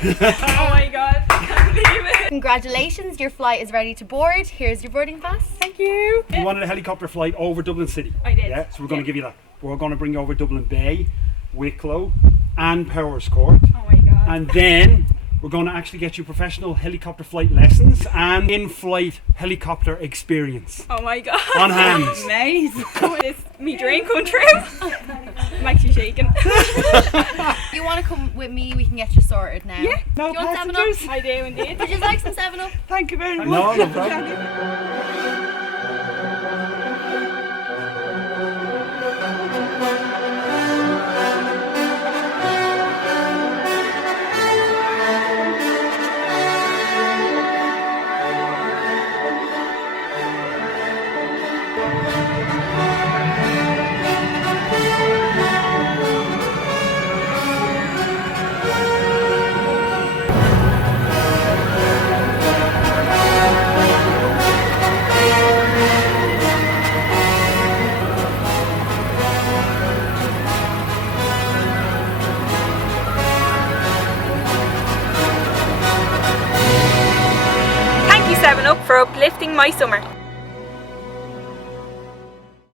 Oh my god, I can't believe it. Congratulations, your flight is ready to board. Here's your boarding pass. Thank you. You wanted a helicopter flight over Dublin City. I did. Yeah, so we're going to give you that. We're going to bring you over Dublin Bay, Wicklow and Powers Court. Oh my god. And then we're going to actually get you professional helicopter flight lessons and in-flight helicopter experience Oh my god. on hand. Amazing. It's me dream come true. I'm actually shaking. If you want to come with me, we can get you sorted now. Yeah. No Do you want 7 passengers? Up? I do indeed. Would you like some 7 Up? Thank you very much. No, no problem. Thank you 7 Up for uplifting my summer.